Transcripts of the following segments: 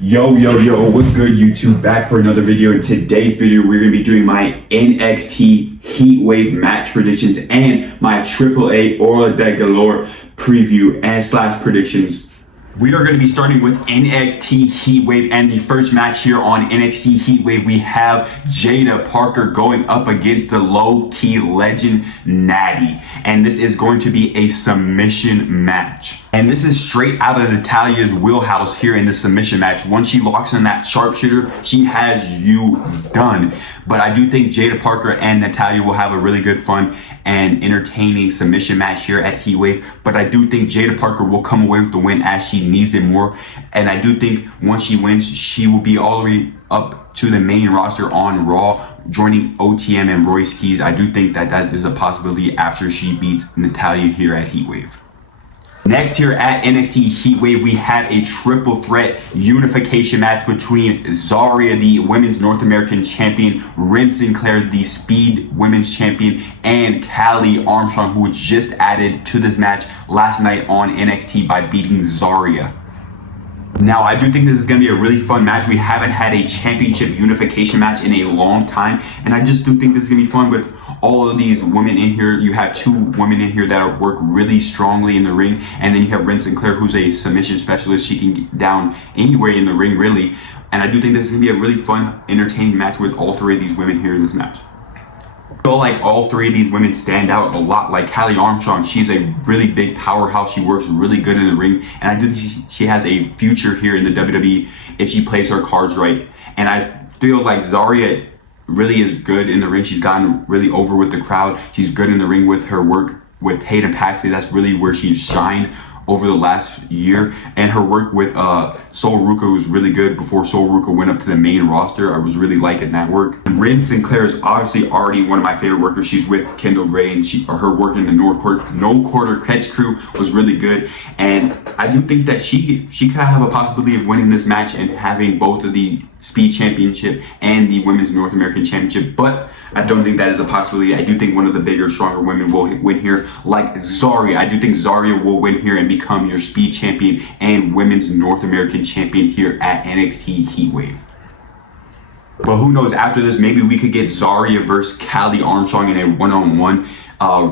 Yo, what's good YouTube? Back for another video. In today's video, we're going to be doing my Nxt Heatwave match predictions and my Aaa Ola De Calor preview and / predictions. We are going to be starting with Nxt Heatwave, and the first match here on Nxt Heatwave, we have Jada Parker going up against the low-key legend Natty, and this is going to be a submission match. And this is straight out of Natalia's wheelhouse here in the submission match. Once she locks in that sharpshooter, she has you done. But I do think Jada Parker and Natalia will have a really good, fun, and entertaining submission match here at Heatwave. But I do think Jada Parker will come away with the win as she needs it more. And I do think once she wins, she will be all the way up to the main roster on Raw, joining OTM and Royce Keys. I do think that that is a possibility after she beats Natalia here at Heatwave. Next here at Nxt Heatwave, we have a triple threat unification match between Zaria, the Women's North American Champion, Ren Sinclair, the Speed Women's Champion, and Callie Armstrong, who was just added to this match last night on NXT by beating Zaria. Now, I do think this is going to be a really fun match. We haven't had a championship unification match in a long time, and I just do think this is going to be fun with all of these women in here. You have two women in here that work really strongly in the ring, and then you have Ren Sinclair, who's a submission specialist. She can get down anywhere in the ring, really. And I do think this is going to be a really fun, entertaining match with all three of these women here in this match. I feel like all three of these women stand out a lot. Like Callie Armstrong, she's a really big powerhouse. She works really good in the ring, and I do think she has a future here in the WWE if she plays her cards right. And I feel like Zaria really is good in the ring. She's gotten really over with the crowd. She's good in the ring with her work with Tatum Paxley. That's really where she's shined over the last year, and her work with Sol Ruka was really good before Sol Ruka went up to the main roster. I was really liking that work. And Ren Sinclair is obviously already one of my favorite workers. She's with Kendall Gray, and her work in the No Quarter Catch crew was really good. And I do think that she could have a possibility of winning this match and having both of the Speed Championship and the Women's North American Championship, but I don't think that is a possibility. I do think one of the bigger, stronger women will win here, like Zaria. I do think Zaria will win here and become your Speed Champion and Women's North American Champion here at NXT Heatwave. But who knows, after this, maybe we could get Zaria versus Callie Armstrong in a one-on-one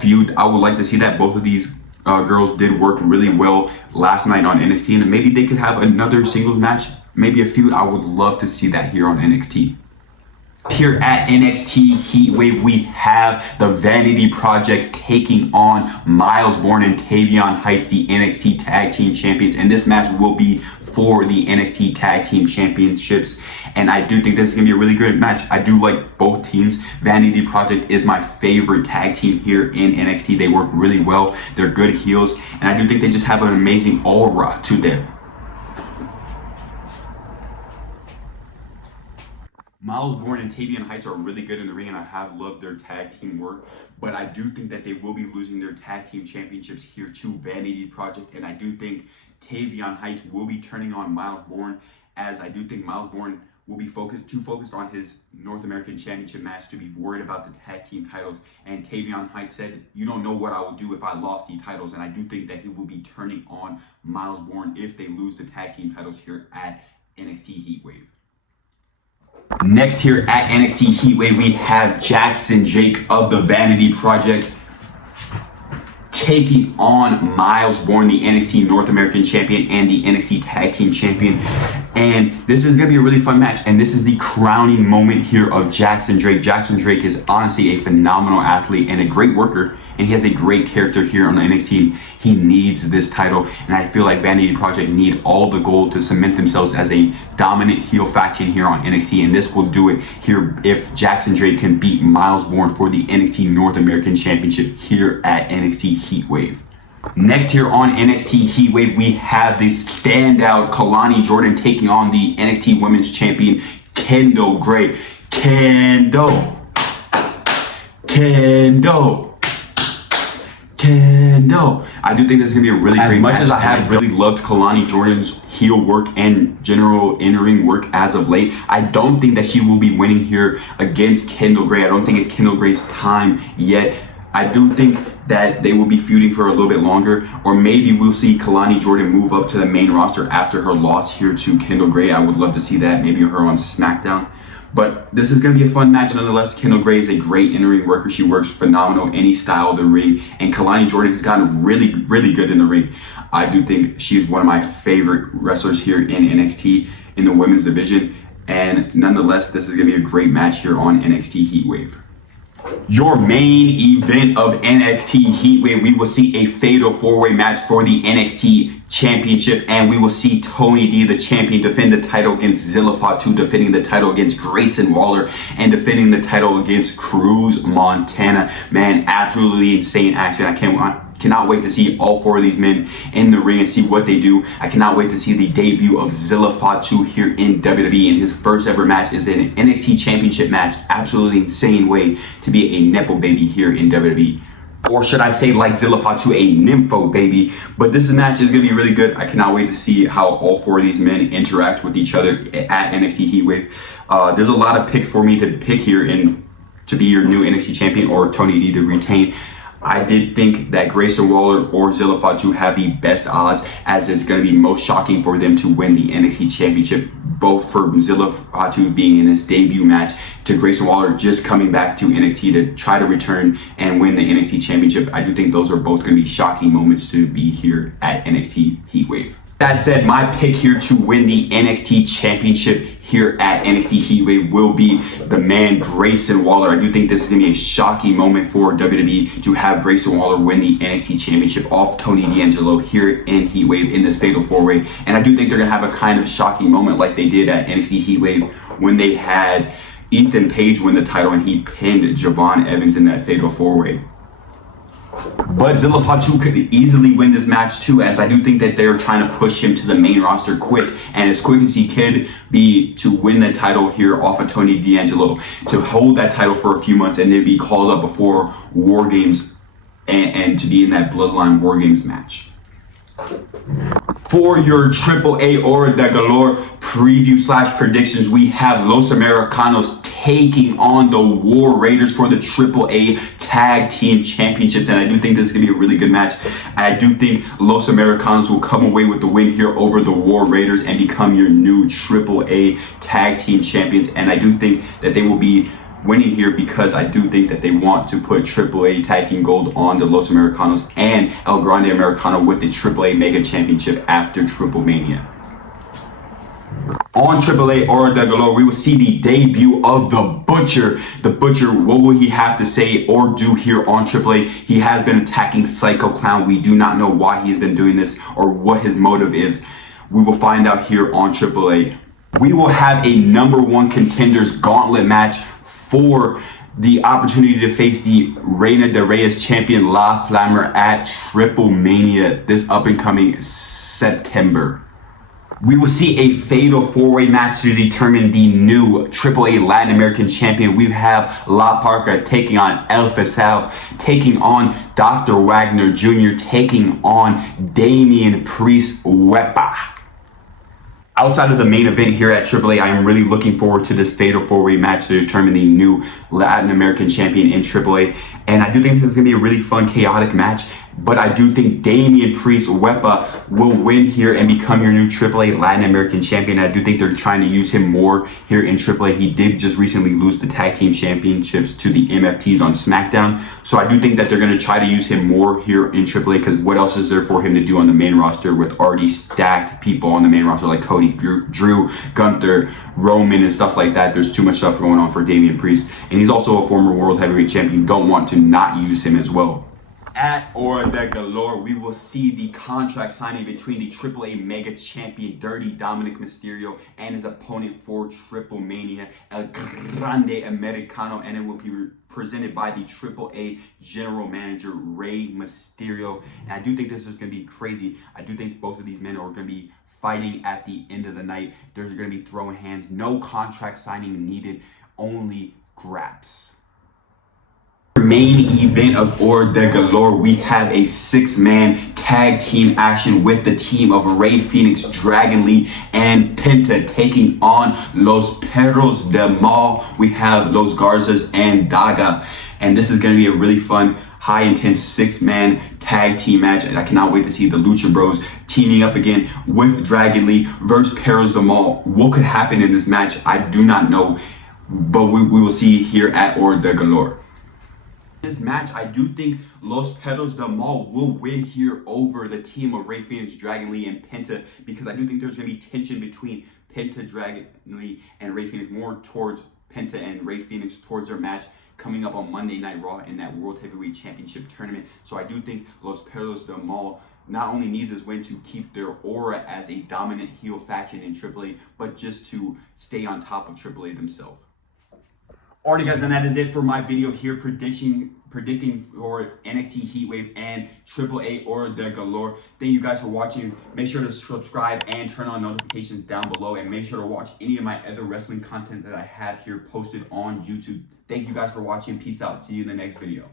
feud. I would like to see that. Both of these girls did work really well last night on NXT, and maybe they could have another singles match, maybe a feud. I would love to see that here on NXT. Here at Nxt Heatwave, we have the Vanity Project taking on Miles Bourne and Tavion Heights, the NXT Tag Team Champions, and this match will be for the NXT Tag Team Championships, and I do think this is going to be a really great match. I do like both teams. Vanity Project is my favorite tag team here in NXT. They work really well. They're good heels, and I do think they just have an amazing aura to them. Miles Bourne and Tavion Heights are really good in the ring, and I have loved their tag team work, but I do think that they will be losing their tag team championships here to Vanity Project, and I do think Tavion Heights will be turning on Miles Bourne, as I do think Miles Bourne will be too focused on his North American Championship match to be worried about the tag team titles. And Tavion Heights said, "You don't know what I would do if I lost the titles," and I do think that he will be turning on Miles Bourne if they lose the tag team titles here at NXT Heatwave. Next here at NXT Heatwave, we have Jackson Jake of the Vanity Project taking on Miles Bourne, the NXT North American Champion and the NXT Tag Team Champion. And this is going to be a really fun match, and this is the crowning moment here of Jackson Drake. Jackson Drake is honestly a phenomenal athlete and a great worker, and he has a great character here on the NXT. He needs this title, and I feel like Vanity Project need all the gold to cement themselves as a dominant heel faction here on NXT, and this will do it here if Jackson Drake can beat Miles Bourne for the NXT North American Championship here at NXT Heatwave. Next here on NXT Heatwave, we have the standout Kalani Jordan taking on the NXT Women's Champion, Kendall Gray. Kendall. I do think this is going to be a really great match. As much as I have really loved Kalani Jordan's heel work and general in-ring work as of late, I don't think that she will be winning here against Kendall Gray. I don't think it's Kendall Gray's time yet. I do think that they will be feuding for a little bit longer, or maybe we'll see Kalani Jordan move up to the main roster after her loss here to Kendall Gray. I would love to see that, maybe her on SmackDown. But this is going to be a fun match nonetheless. Kendall Gray is a great in-ring worker. She works phenomenal any style of the ring, and Kalani Jordan has gotten really, really good in the ring. I do think she's one of my favorite wrestlers here in NXT in the women's division, and nonetheless, this is going to be a great match here on NXT Heatwave. Your main event of NXT Heatwave, we will see a fatal four-way match for the NXT Championship, and we will see Tony D, the champion, defend the title against Zilla Fatu, defending the title against Grayson Waller, and defending the title against Cruz Montana. Man, absolutely insane action. I cannot wait to see all four of these men in the ring and see what they do. I cannot wait to see the debut of Zilla Fatu here in WWE, and his first ever match is an NXT Championship match. Absolutely insane way to be a Nepo baby here in WWE. Or should I say, like Zilla Fatu, a nympho baby. But this match is going to be really good. I cannot wait to see how all four of these men interact with each other at NXT Heatwave. There's a lot of picks for me to pick here to be your new NXT champion, or Tony D to retain. I did think that Grayson Waller or Zilla Fatu have the best odds, as it's going to be most shocking for them to win the NXT Championship, both for Zilla Fatu being in his debut match to Grayson Waller just coming back to NXT to try to return and win the NXT Championship. I do think those are both going to be shocking moments to be here at NXT Heatwave. That said, my pick here to win the NXT Championship here at NXT Heatwave will be the man Grayson Waller. I do think this is going to be a shocking moment for WWE to have Grayson Waller win the NXT Championship off Tony D'Angelo here in Heatwave in this fatal four-way. And I do think they're going to have a kind of shocking moment like they did at NXT Heatwave when they had Ethan Page win the title and he pinned Javon Evans in that fatal four-way. But Zilla Fatu could easily win this match too, as I do think that they're trying to push him to the main roster quick, and as quick as he could be to win the title here off of Tony D'Angelo, to hold that title for a few months and then be called up before War Games and to be in that Bloodline War Games match. For your Aaa Ola De Calor preview / predictions, we have Los Americanos taking on the War Raiders for the AAA Tag Team Championships, and I do think this is going to be a really good match. I do think Los Americanos will come away with the win here over the War Raiders and become your new AAA Tag Team Champions, and I do think that they will be winning here because I do think that they want to put AAA Tag Team Gold on the Los Americanos and El Grande Americano with the AAA Mega Championship after Triple Mania. On Aaa Ola De Calor, we will see the debut of the Butcher. The Butcher, what will he have to say or do here on AAA? He has been attacking Psycho Clown. We do not know why he has been doing this or what his motive is. We will find out here on AAA. We will have a #1 contenders gauntlet match for the opportunity to face the Reina de Reyes champion La Flammer at Triple Mania this up and coming September. We will see a fatal four-way match to determine the new AAA Latin American champion. We have La Parca taking on El Fasal, taking on Dr. Wagner Jr., taking on Damian Priest Wepa. Outside of the main event here at AAA, I am really looking forward to this fatal four-way match to determine the new Latin American champion in AAA. And I do think this is going to be a really fun, chaotic match. But I do think Damian Priest Wepa will win here and become your new AAA Latin American champion. I do think they're trying to use him more here in AAA. He did just recently lose the tag team championships to the MFTs on SmackDown. So I do think that they're going to try to use him more here in AAA, because what else is there for him to do on the main roster with already stacked people on the main roster like Cody, Drew, Gunther, Roman, and stuff like that. There's too much stuff going on for Damian Priest. And he's also a former World Heavyweight Champion. Don't want to not use him as well. At Ola De Calor, we will see the contract signing between the AAA Mega Champion Dirty Dominic Mysterio and his opponent for Triple Mania, El Grande Americano, and it will be presented by the AAA General Manager Rey Mysterio. And I do think this is going to be crazy. I do think both of these men are going to be fighting at the end of the night. There's going to be throwing hands, no contract signing needed, only graps. Main event of Ola De Calor, we have a 6-man tag team action with the team of Rey Fenix, Dragon Lee, and Penta taking on Los Perros del Mal. We have Los Garzas and Daga, and this is going to be a really fun, high intense 6-man tag team match, and I cannot wait to see the Lucha Bros teaming up again with Dragon Lee versus Perros the Mall. What could happen in this match, I do not know, but we will see here at Ola De Calor. This match, I do think Los Perros del Mal will win here over the team of Rey Fenix, Dragon Lee, and Penta, because I do think there's going to be tension between Penta, Dragon Lee, and Rey Fenix, more towards Penta and Rey Fenix towards their match coming up on Monday Night Raw in that World Heavyweight Championship tournament. So I do think Los Perros del Mal not only needs this win to keep their aura as a dominant heel faction in AAA, but just to stay on top of AAA themselves. Alrighty guys, and that is it for my video here predicting for NXT Heatwave and Aaa Ola De Calor. Thank you guys for watching. Make sure to subscribe and turn on notifications down below, and make sure to watch any of my other wrestling content that I have here posted on YouTube. Thank you guys for watching. Peace out. See you in the next video.